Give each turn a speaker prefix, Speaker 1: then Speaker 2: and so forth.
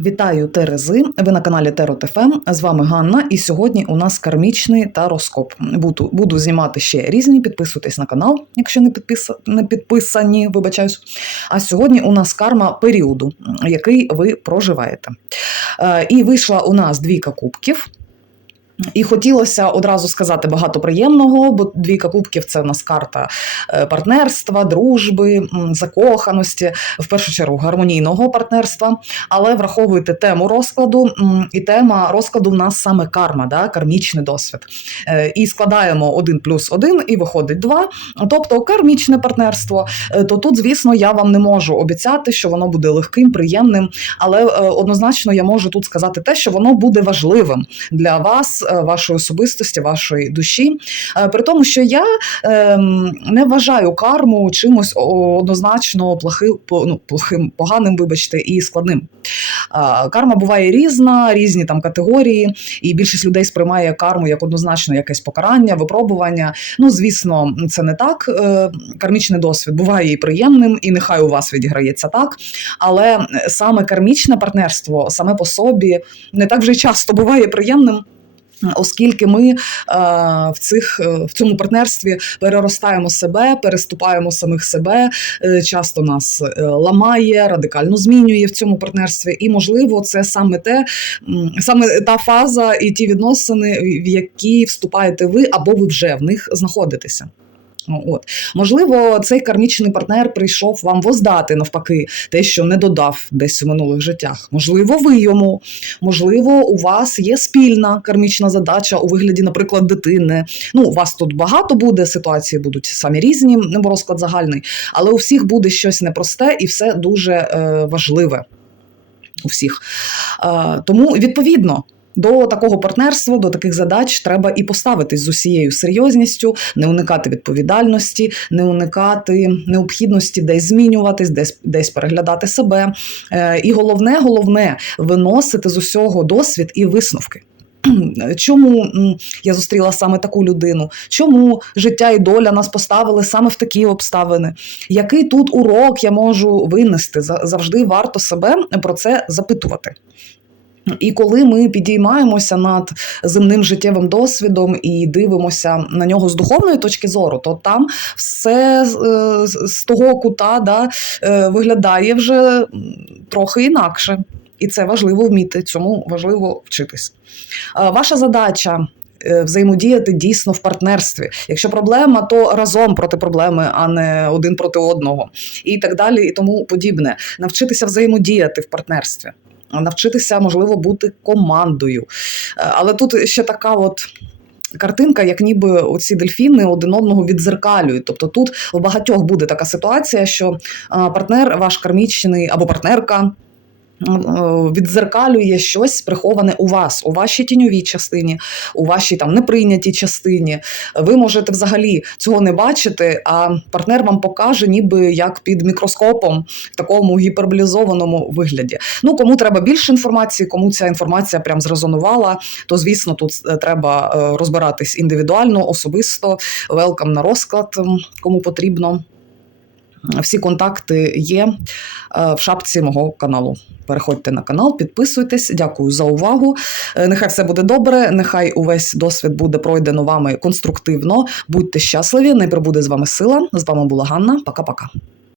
Speaker 1: Вітаю Терези. Ви на каналі Теро.ТФМ. З вами Ганна. І сьогодні у нас кармічний тароскоп. Буду, буду знімати ще різні. Підписуйтесь на канал, якщо не, підпис... не підписані, вибачаюсь. А сьогодні у нас карма періоду, який ви проживаєте. Е, І вийшла у нас двійка кубків. І хотілося одразу сказати багато приємного, бо двійка кубків це в нас карта е, партнерства, дружби, закоханості, в першу чергу гармонійного партнерства. Але враховуйте тему розкладу, і тема розкладу в нас саме карма, да, кармічний досвід. Е, І складаємо один плюс один, і виходить два. Тобто кармічне партнерство. Е, То тут, звісно, я вам не можу обіцяти, що воно буде легким, приємним, але однозначно я можу тут сказати те, що воно буде важливим для вас, е, вашої особистості, вашої душі. Е, При тому, що я ем, не вважаю карму чимось однозначно ну, плохим, поганим, вибачте, і складним. Карма буває різна, різні там категорії, і більшість людей сприймає карму як однозначно якесь покарання, випробування. Ну, звісно, це не так. Е, Кармічний досвід буває і приємним, і нехай у вас відіграється так. Але саме кармічне партнерство саме по собі не так вже часто буває приємним. Оскільки ми е, в цих е, в цьому партнерстві переростаємо себе, переступаємо самих себе, е, часто нас е, ламає, радикально змінює в цьому партнерстві, і можливо, це саме те, саме та фаза і ті відносини, в які вступаєте ви, або ви вже в них знаходитеся. Ну, От можливо, цей кармічний партнер прийшов вам воздати навпаки, те, що не додав десь у минулих життях. Можливо, ви йому, можливо, у вас є спільна кармічна задача у вигляді, наприклад, дитини. Ну, у вас тут багато буде, ситуації будуть самі різні, не розклад загальний, але у всіх буде щось непросте і все дуже е, важливе. У всіх. Е, тому відповідно. До такого партнерства, до таких задач треба і поставитись з усією серйозністю, не уникати відповідальності, не уникати необхідності десь змінюватись, десь десь переглядати себе. Е, і головне, головне виносити з усього досвід і висновки. Чому я зустріла саме таку людину? Чому життя і доля нас поставили саме в такі обставини? Який тут урок я можу винести? За- Завжди варто себе про це запитувати. І коли ми підіймаємося над земним життєвим досвідом і дивимося на нього з духовної точки зору, то там все е, з- з того кута да, е, виглядає вже трохи інакше. І це важливо вміти, цьому важливо вчитись. Е, Ваша задача. е, Взаємодіяти дійсно в партнерстві. Якщо проблема, то разом проти проблеми, а не один проти одного, і так далі, і тому подібне. Навчитися взаємодіяти в партнерстві навчитися, можливо, бути командою. Е, Але тут ще така от. Картинка, як ніби оці дельфіни один одного відзеркалюють. Тобто тут у багатьох буде така ситуація, що партнер, ваш кармічний або партнерка. Е, Відзеркалює щось приховане у вас, у вашій тіньовій частині, у вашій там неприйнятій частині. Ви можете взагалі цього не бачити, а партнер вам покаже, ніби як під мікроскопом в такому гіперболізованому вигляді. Ну, кому треба більше інформації, кому ця інформація прям зрезонувала, то звісно, тут е, треба е, розбиратись індивідуально, особисто. Велкам на розклад, кому потрібно. Всі контакти є е, в шапці мого каналу. Переходьте на канал, підписуйтесь. Дякую за увагу. Е, Нехай все буде добре. Нехай увесь досвід буде пройдено вами конструктивно. Будьте щасливі, не прибуде з вами сила. З вами була Ганна. Пока-пока.